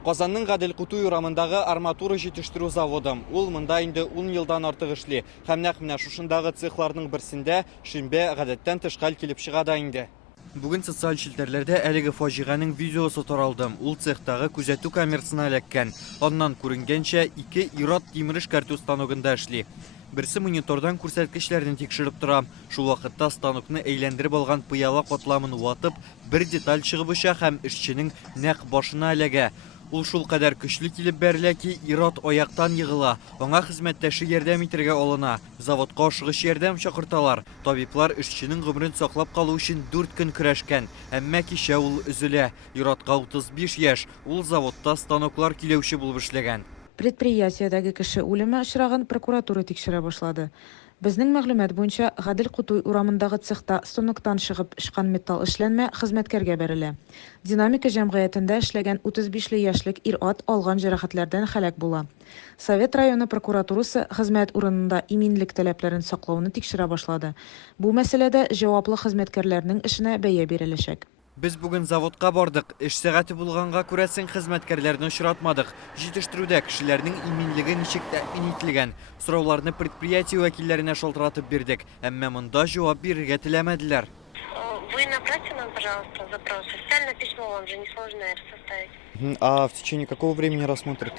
Казанның Гадел Кутуй урамындагы арматура җитештерү заводы. Ул монда инде 10 елдан артык эшли. Һәм нәкъ менә шушындагы цехларның берсендә шимбә гадәттән тыш хәл килеп чыга да инде. Бүген социаль челтәрләрдә әлеге фаҗиганың видеосы таралды. Ул цехтагы күзәтү камерасына эләккән. Аннан күренгәнчә 2 ир-ат тимер эшкәртү станогында эшли. Берсе монитордан күрсәткечләрне тикшереп тора. Шул вакытта станокны әйләндереп алган пыяла катламын ватып, бер деталь чыгыбыча һәм эшченең нәкъ башына эләгә. Ул шул кадәр көчле килеп бәрелә ки, ир-ат аяктан егыла. Аңа хезмәттәше ярдәм итәргә алына. Заводка ашыгыч ярдәм чакырталар. Табиблар эшченең гомерен саклап калу өчен 4 көн көрәшкән. Әмма кичә ул өзелә. Ир-атка 35 яшь. Ул заводта станоклар киләүче булып эшләгән. Предприятиедәге кеше үлеме очрагын прокуратура тикшерә башлады. Безнең мәгълүмат буенча, Гадел Кутуй урамындагы цехта станоктан чыгып чыккан металл эшләнмә хезмәткәргә бәрелә. Динамика җәмгыятендә эшләгән 35 яшьлек ир-ат алган җәрәхәтләрдән һәлак була. Совет районы прокуратурасы хезмәт урынында иминлек таләпләрен саклауны тикшерә башлады. Бу мәсьәләдә җаваплы хезмәткәрләрнең эшенә бәя биреләчәк. Без бүген заводка бардык. Эш сәгате булганга күрәсең хезмәткәрләрне очратмадык. Җитештерүдә кешеләрнең иминлеге ничек тәэмин ителгән? Сорауларны предприятие вәкилләренә шалтыратып бирдек, әмма монда җавап бирергә теләмәделәр. Вы направьте нам, пожалуйста, запрос. Официальное письмо вам же несложно составить. А в течение какого времени рассмотрят?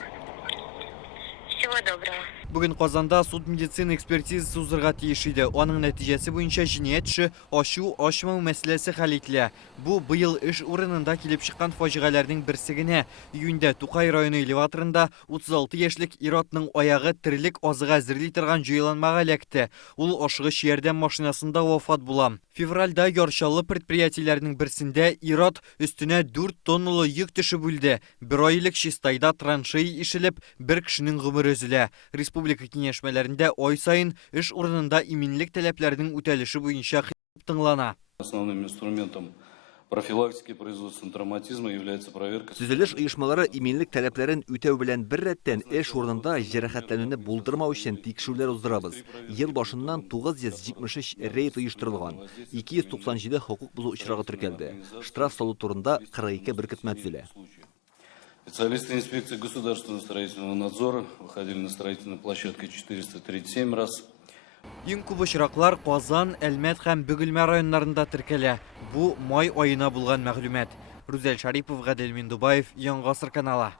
Всего доброго. Бүген Казанда суд медицина экспертизасы узырга тиеш иде. Аның нәтиҗәсе буенча җинаять эше ачу-ачмау мәсьәләсе хәл ителә. Бу быел эш урынында килеп чыккан фаҗигаләрнең берсе генә. Июньдә Тукай районы элеваторында 36 яшьлек ир-атның аягы терлек азыга әзерли торган җайланмага эләкте. Ул ашыгыч ярдәм машинасында вафат була. Февральдә ярчалы предприятиеләрнең берсендә ир-ат өстенә 4 тонналы йөк төшеп үлде. Бер айлык чистайда траншея ишелеп, бер кешенең гомере өзелә. Республика киңәшмәләрендә ай сайын эш урынында иминлек таләпләренең үтәлеше буенча тыңлана. Основным инструментом профилактики производственного травматизма является проверка. Төзелеш оешмалары иминлек таләпләрен үтәү белән бер рәттән эш урынында җәрәхәтләнүне булдырмау өчен тикшерүләр уздырабыз. Ел башыннан 973 рейд оештырылган. 297 хокук бозу очрагы теркәлде. Штраф салу турында 42 беркетмә төзелә. Специалисты инспекции государственного строительного надзора выходили на строительной площадке 437 раз. Иң күп очраклар Казан, Әлмәт һәм Бөгелмә районнарында теркәлә. Бу май аена булган мәгълүмат. Рүзәл Шарипов, Гадел Миндубаев, Яңа Гасыр каналы.